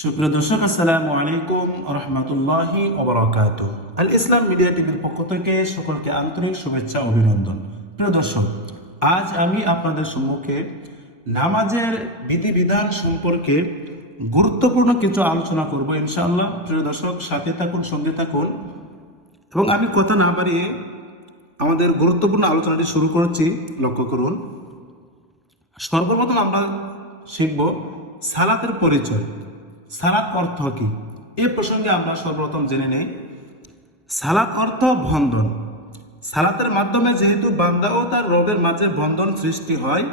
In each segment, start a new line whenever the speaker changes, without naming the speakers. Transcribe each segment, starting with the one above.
সুপ্রিয় দর্শক, আসসালামু আলাইকুম রহমতুল্লাহি ওবরাকাত আল ইসলাম মিডিয়া টিভির পক্ষ থেকে সকলকে আন্তরিক শুভেচ্ছা, অভিনন্দন। প্রিয় দর্শক, আজ আমি আপনাদের সম্মুখে নামাজের বিধিবিধান সম্পর্কে গুরুত্বপূর্ণ কিছু আলোচনা করব ইনশাআল্লাহ। প্রিয় দর্শক, সাথে থাকুন, সঙ্গে থাকুন। এবং আমি কথা না বাড়িয়ে আমাদের গুরুত্বপূর্ণ আলোচনাটি শুরু করেছি, লক্ষ্য করুন। সর্বপ্রথম আমরা শিখব সালাতের পরিচয়। সালাত অর্থ কি? এ প্রসঙ্গে আমরা সর্বপ্রথম জেনে নেই। সালাত অর্থ বন্ধন। সালাতের মাধ্যমে যেহেতু বান্দা ও তার রবের মাঝে বন্ধন সৃষ্টি হয়,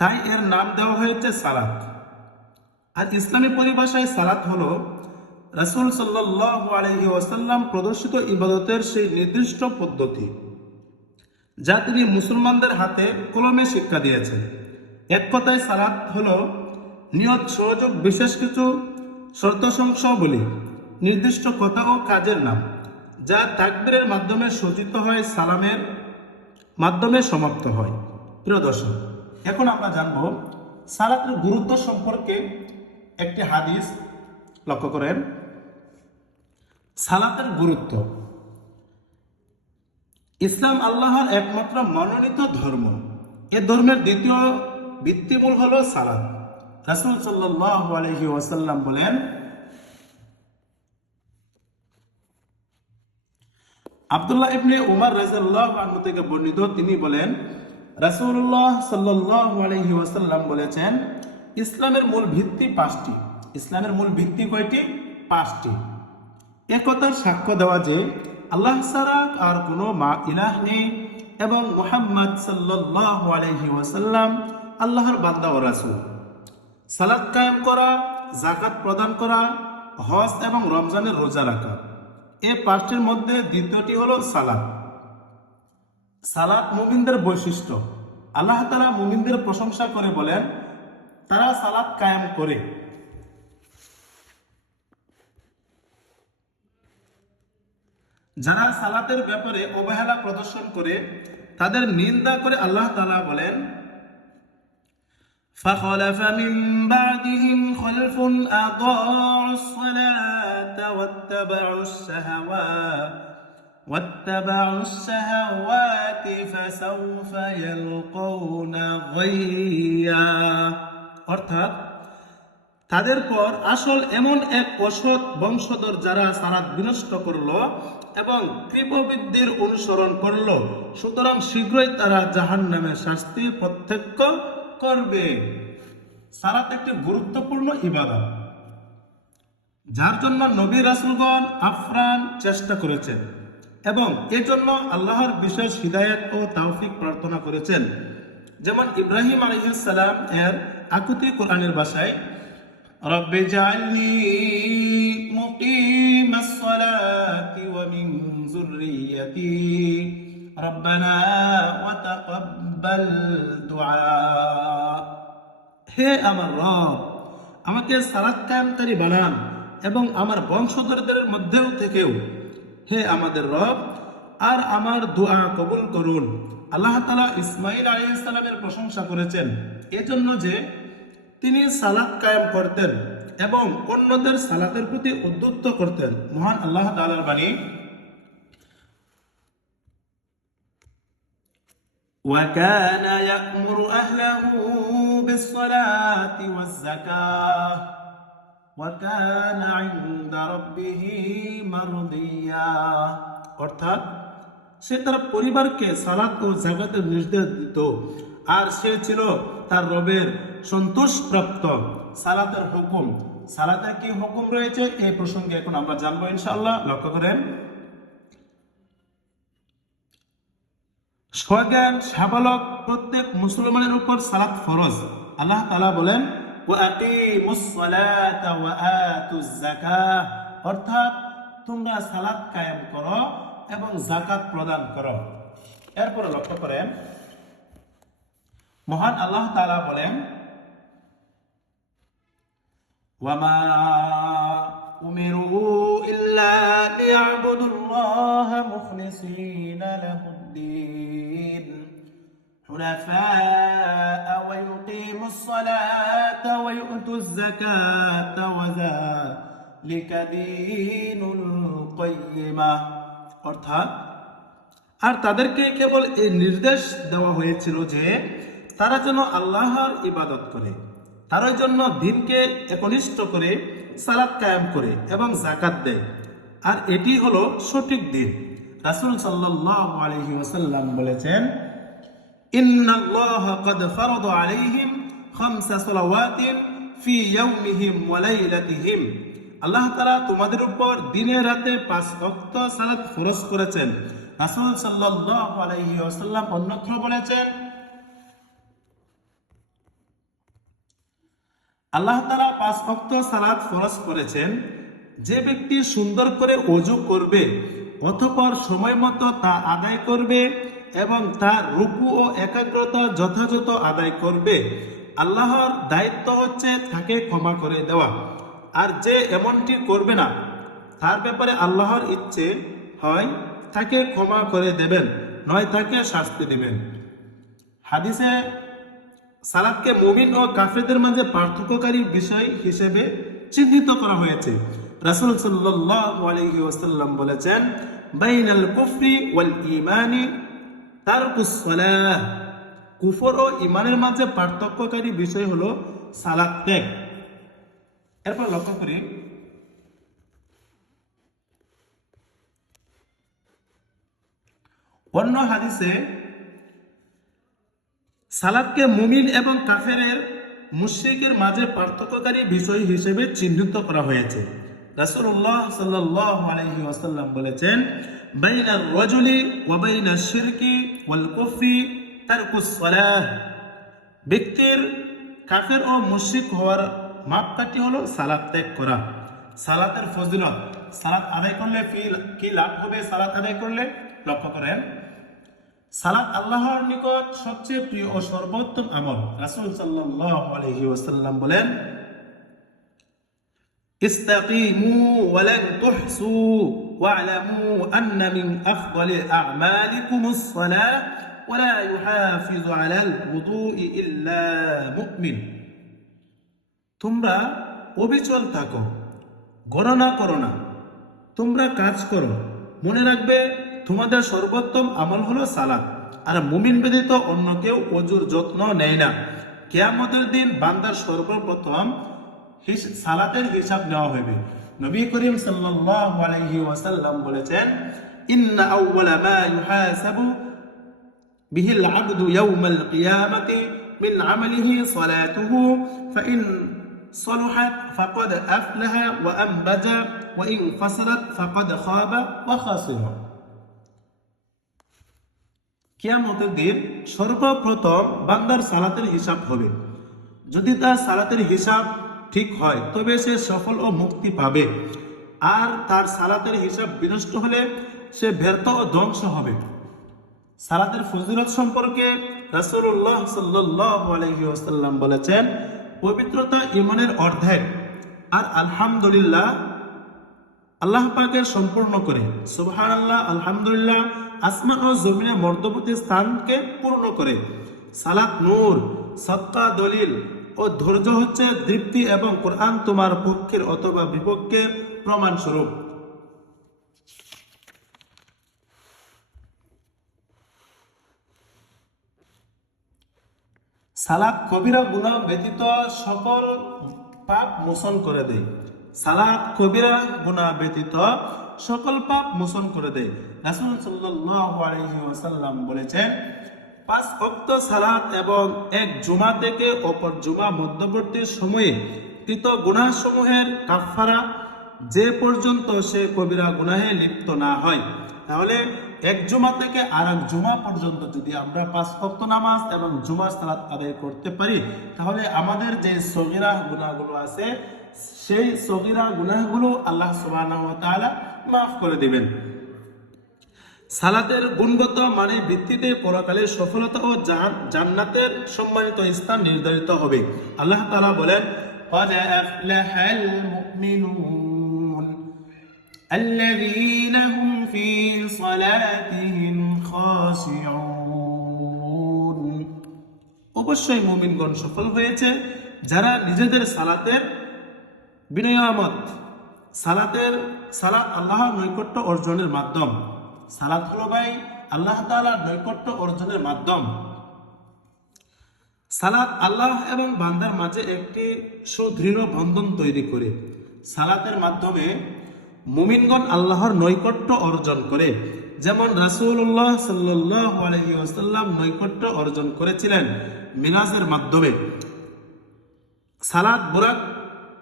তাই এর নাম দেওয়া হয়েছে সালাত। আর ইসলামী পরিভাষায় সালাত হল, রাসূল ওয়াসাল্লাম প্রদর্শিত ইবাদতের সেই নির্দিষ্ট পদ্ধতি, যা তিনি মুসলমানদের হাতে কলমে শিক্ষা দিয়েছেন। এক কথায় সালাত হল নিয়ত, সহযোগ, বিশেষ কিছু শর্তসংশাবলী নির্দিষ্ট কথা ও কাজের নাম, যা তাকবীরের মাধ্যমে সূচিত হয়, সালামের মাধ্যমে সমাপ্ত হয়। প্রিয় দর্শক, এখন আমরা জানব সালাতের গুরুত্ব সম্পর্কে একটি হাদিস। লক্ষ্য করেন, সালাতের গুরুত্ব। ইসলাম আল্লাহর একমাত্র মনোনীত ধর্ম। এ ধর্মের দ্বিতীয় ভিত্তিমূল হল সালাত। রাসূল আলাইহি ওয়াসাল্লাম বলেন, আব্দুল্লাহ ইবনে উমর থেকে বর্ণিত তিনি বলেন আলাইহি ওয়াসাল্লাম বলেছেন, ইসলামের মূল ভিত্তি পাঁচটি। ইসলামের মূল ভিত্তি কয়টি? পাঁচটি। একথার সাক্ষ্য দেওয়া যে, আল্লাহ সারা আর কোনো মা ইলাহ নেই এবং মুহাম্মদ সাল্লাল্লাহু আলাইহি ওয়াসাল্লাম আল্লাহর বান্দা ও রাসূল। সালাত কায়েম করা জাকাত প্রদান করা, হজ এবং রমজানের রোজা রাখা। এই পাঁচটির মধ্যে দ্বিতীয়টি হলো সালাত সালাত মুমিনদের বৈশিষ্ট্য। আল্লাহ তারা মুমিনদের প্রশংসা করে বলেন, তারা সালাত কায়েম করে। যারা সালাতের ব্যাপারে অবহেলা প্রদর্শন করে, তাদের নিন্দা করে আল্লাহ তালা বলেন فخلف من بعدهم خلف أضاعوا الصلاة واتبعوا الشهوات واتبعوا الشهوات فسوف يلقون غيا অর্থাৎ তাদের পর আসল এমন এক অসৎ বংশধর যারা সারাত বিনষ্ট করল এবং কৃপবৃদ্ধির অনুসরণ করল সুতরাং শীঘ্রই তারা জাহান নামে শাস্তি প্রত্যক্ষ করবে সারাত একটি গুরুত্বপূর্ণ ইবাদত যার জন্য নবী রাসুলগণ আফরান চেষ্টা করেছেন এবং এজন্য আল্লাহর বিশেষ হৃদায়ত ও তাওফিক প্রার্থনা করেছেন যেমন ইব্রাহিম আলাইহিস সালাম এর আকুতি কোরআনের ভাষায় رب اجعلني مقيم الصلاة ومن ذريتي ربنا وتقبل হে আমার রব, আমাকে সালাত বানান এবং আমার বংশধরদের মধ্যেও থেকেও। হে আমাদের রব, আর আমার দোয়া কবুল করুন। আল্লাহ তালা ইসমাইল আলী ইসলামের প্রশংসা করেছেন। এজন্য যে তিনি সালাত কায়েম করতেন এবং অন্যদের সালাতের প্রতি উদ্যুক্ত করতেন। মহান আল্লাহ তালার বাণী وكان يأمر أهله بالصلاة والزكاة وكان عند ربه مرضيا অর্থাৎ সে তার পরিবারকে সালাত ও জাকাতের নির্দেশ দিত আর সে ছিল তার রবের সন্তোষ প্রাপ্ত সালাতের হুকুম সালাতের কি হুকুম রয়েছে এই প্রসঙ্গে এখন আমরা জানবো ইনশাআল্লাহ লক্ষ্য করেন স্বজ্ঞান সাবালক প্রত্যেক মুসলমানের উপর সালাত ফরজ। আল্লাহ তাআলা বলেন অর্থাৎ, তোমরা সালাত কায়েম করো এবং জাকাত প্রদান করো। এরপর লক্ষ্য করেন, মহান আল্লাহ তাআলা বলেন উমিরু ইল্লা লিয়াবুদুল্লাহ মুখলিসিনা লাহুদ্দিন حنفاء ويقيموا الصلاة ويؤتوا الزكاة وذلك লিকাদিনুল কাইয়িমা অর্থাৎ আর তাদেরকে কেবল এই নির্দেশ দেওয়া হয়েছিল যে তারা যেন আল্লাহর ইবাদত করে তার জন্য দিনকে একনিষ্ঠ করে সালাত কায়েম করে এবং জাকাত দেয় আর এটি হলো সঠিক দিন রাসূল সাল্লাল্লাহু আলাইহি ওয়াসাল্লাম বলেছেন ইন্নাল্লাহা ক্বাদ ফারাদা আলাইহিম খামসা সালাওয়াতিন ফি ইয়াউমিহিম ওয়া লাইলাতিহিম। আল্লাহ তাআলা তোমাদের উপর দিনে রাতে পাঁচ ওয়াক্ত সালাত ফরজ করেছেন। রাসূল সাল্লাল্লাহু আলাইহি ওয়াসাল্লাম অন্যত্র বলেছেন, আল্লাহ তাআলা পাঁচ ওয়াক্ত সালাত ফরজ করেছেন, যে ব্যক্তি সুন্দর করে অজু করবে অথপর সময় মতো তা আদায় করবে এবং তার রুকু ও একাগ্রতা যথাযথ আদায় করবে। আল্লাহর দায়িত্ব হচ্ছে তাকে ক্ষমা করে দেওয়া। আর যে এমনটি করবে না, তার ব্যাপারে আল্লাহর ইচ্ছে হয় তাকে ক্ষমা করে দেবেন, নয় তাকে শাস্তি দেবেন। হাদিসে সালাদকে মুমিন ও কাফেরদের মাঝে পার্থক্যকারী বিষয় হিসেবে চিহ্নিত করা হয়েছে। রাসূল আলাইহি ওয়াসাল্লাম বলেছেন, বাইনাল কুফরি ওয়াল ঈমানি সালাহ। কুফর ও ইমানের মাঝে পার্থক্যকারী বিষয় হলো সালাত ত্যাগ এরপর লক্ষ্য করি। অন্য হাদিসে সালাদকে মুমিন এবং কাফেরের মুশরিকের মাঝে পার্থক্যকারী বিষয় হিসেবে চিহ্নিত করা হয়েছে। রাসূলুল্লাহ সাল্লাল্লাহু আলাইহি ওয়াসাল্লাম বলেছেন বাইনার রাজুলি ওয়া বাইনাশ শিরকি ওয়াল কুফরি তারকুস সালাহ। ব্যক্তির কাফের ও মুশরিক হওয়ার মাপকাঠি হলো সালাত ত্যাগ করা। সালাতের ফজিলত, সালাত আদায় করলে কি লাভ হবে সালাত আদায় করলে? লক্ষ্য করেন, সালাত আল্লাহর নিকট সবচেয়ে প্রিয় ও সর্বোত্তম আমল। রাসূল সাল্লাল্লাহু আলাইহি ওয়াসাল্লাম বলেন তোমরা অবিচল থাকো, গণনা করো না। তোমরা কাজ করো। মনে রাখবে, তোমাদের সর্বোত্তম আমল হলো সালাত। আর মুমিন ব্যতীত অন্য কেউ অজুর যত্ন নেয় না। কেয়ামতের দিন বান্দার সর্বপ্রথম সালাতের হিসাব নেওয়া হবে নবী করিম সাল্লাল্লাহু আলাইহি ওয়াসাল্লাম বলেছেন ইন্না আউওয়ালা মা ইউহাসাবু به العبد يوم القيامة من عمله صلاته فإن صلحت فقد أفلح وأنبج وإن فسدت فقد خاب وخسر কিয়ামতের দিন সর্বপ্রথম বান্দার সালাতের হিসাব হবে যদি তার সালাতের হিসাব ঠিক হয়, তবে সে সফল ও মুক্তি পাবে। আর তার সালাতের হিসাব বিনষ্ট হলে সে ব্যর্থ ও ধ্বংস হবে। সালাতের ফজিলত সম্পর্কে আলাইহি ওয়াসাল্লাম বলেছেন, পবিত্রতা ইমানের অর্ধেক, আর আলহামদুলিল্লাহ আল্লাহ পাকের সম্পূর্ণ করে। সুবহানাল্লাহ, আলহামদুলিল্লাহ আসমান ও জমিনের মর্দবতী স্থানকে পূর্ণ করে। সালাত নূর সত্তা দলিল ও ধৈর্য হচ্ছে দৃপ্তি এবং কোরআন তোমার পক্ষের অথবা বিপক্ষের প্রমাণ স্বরূপ সালাদ কবিরা গুনাহ ব্যতীত সকল পাপ মোচন করে দেয়। সালাদ কবিরা গুনাহ ব্যতীত সকল পাপ মোচন করে দেয়। রাসূল আলাইহি ওয়াসাল্লাম বলেছেন পাঁচ ওয়াক্ত সালাত এবং এক জুমা থেকে অপর জুমা মধ্যবর্তী সময়ে কৃত গুনাহ সমূহের কাফফারা, যে পর্যন্ত সে কবিরা গুনাহে লিপ্ত না হয়। তাহলে এক জুমা থেকে আর এক জুমা পর্যন্ত যদি আমরা পাঁচ ভক্ত নামাজ এবং জুমা সালাত আদায় করতে পারি, তাহলে আমাদের যে সগিরা গুনাহগুলো আছে, সেই সগিরা গুনাহগুলো আল্লাহ তাআলা মাফ করে দিবেন। সালাতের গুণগত মানে ভিত্তিতে পরকালে সফলতা ও জান- জান্নাতের সম্মানিত স্থান নির্ধারিত হবে আল্লাহ তাআলা বলেন قد أفلح المؤمنون الذين هم في صلاتهم خاشعون অবশ্যই মুমিনগণ সফল হয়েছে যারা নিজেদের সালাতের বিনয়ামত সালাতের সালাত আল্লাহর নৈকট্য অর্জনের মাধ্যম সালাত হলো ভাই, আল্লাহ তাআলার নৈকট্য অর্জনের মাধ্যম। সালাত আল্লাহ এবং বান্দার মাঝে একটি সুদৃঢ় বন্ধন তৈরি করে। সালাতের মাধ্যমে মুমিনগণ আল্লাহর নৈকট্য অর্জন করে। যেমন রাসূলুল্লাহ সাল্লাল্লাহু আলাইহি ওয়াসাল্লাম নৈকট্য অর্জন করেছিলেন মিনাজের মাধ্যমে। সালাদ বুরাক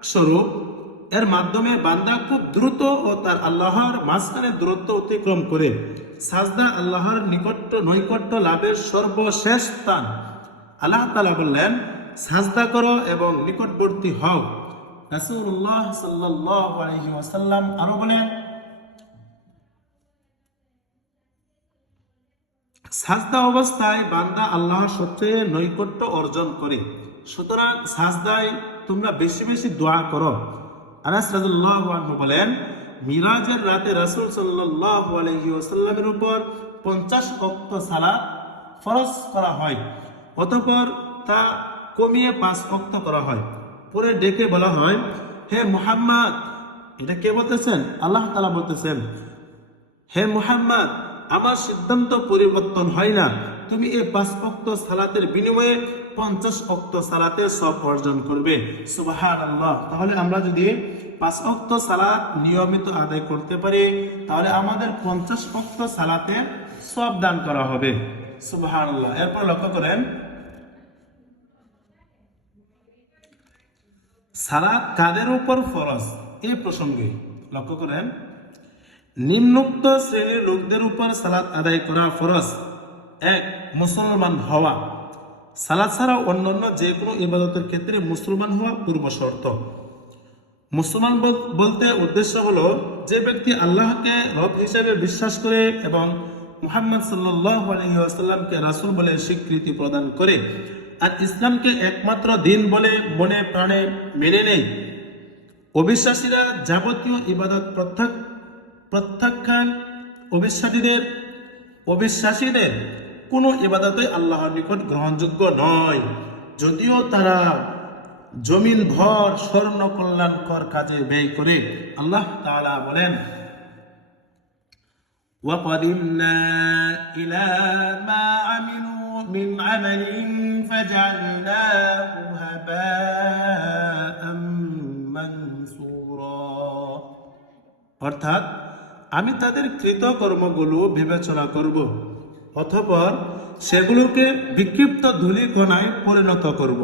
স্বরূপ এর মাধ্যমে বান্দা খুব দ্রুত ও তার আল্লাহর মাঝখানে দূরত্ব অতিক্রম করে সাজদা আল্লাহর নিকট্য নৈকট্য লাভের সর্বশেষ স্থান। আল্লাহ তালা বললেন, সাজদা করো এবং নিকটবর্তী হও। আলাইহি ওয়াসাল্লাম আরও বলেন, সাজদা অবস্থায় বান্দা আল্লাহর সবচেয়ে নৈকট্য অর্জন করে। সুতরাং সাজদায় তোমরা বেশি বেশি দোয়া করো। আনাস আনহু বলেন, মিরাজের রাতে রাসূল সাল্লাল্লাহু আলাইহি ওয়াসাল্লামের উপর 50 ওয়াক্ত সালাত ফরজ করা হয়, অতঃপর তা কমিয়ে পাঁচ ওয়াক্ত করা হয়। পরে ডেকে বলা হয়, হে মুহাম্মদ, এটা কে বলতেছেন? আল্লাহ তাআলা বলতেছেন, হে মুহাম্মদ, আমার সিদ্ধান্ত পরিবর্তন হয় না। তুমি এই পাঁচ অক্ত সালাতের বিনিময়ে পঞ্চাশ অক্ত সালাতের সব অর্জন করবে। সুবাহান আল্লাহ তাহলে আমরা যদি পাঁচ অক্ত সালাত নিয়মিত আদায় করতে পারি, তাহলে আমাদের পঞ্চাশ অক্ত সালাতে সব দান করা হবে। সুবাহান আল্লাহ এরপর লক্ষ্য করেন, সালাত কাদের উপর ফরজ? এই প্রসঙ্গে লক্ষ্য করেন, নিম্নোক্ত শ্রেণির লোকদের উপর সালাত আদায় করা ফরজ। এক মুসলমান হওয়া। সালাত ছাড়া অন্যান্য যে কোনো ইবাদতের ক্ষেত্রে মুসলমান হওয়া পূর্ব শর্ত। মুসলমান বল- বলতে উদ্দেশ্য হলো যে ব্যক্তি আল্লাহকে রব হিসেবে বিশ্বাস করে এবং মুহাম্মদ ওয়াসাল্লামকে রাসূল বলে স্বীকৃতি প্রদান করে আর ইসলামকে একমাত্র দিন বলে মনে প্রাণে মেনে নেয়। অবিশ্বাসীরা যাবতীয় ইবাদত প্রত্যাখ প্রত্যাখ্যান অবিশ্বাসীদের অবিশ্বাসীদের কোনো ইবাদতই আল্লাহর নিকট গ্রহণযোগ্য নয় যদিও তারা জমিন ভর স্বর্ণ কল্যাণকর কাজে ব্যয় করে আল্লাহ তাআলা বলেন وقدمنا إلى ما عملوا من عمل فجعلناه هباء منثورا অর্থাৎ আমি তাদের কৃতকর্মগুলো বিবেচনা করব অথবা সেগুলোকে বিক্ষিপ্ত ধূলিকণায় পরিণত করব।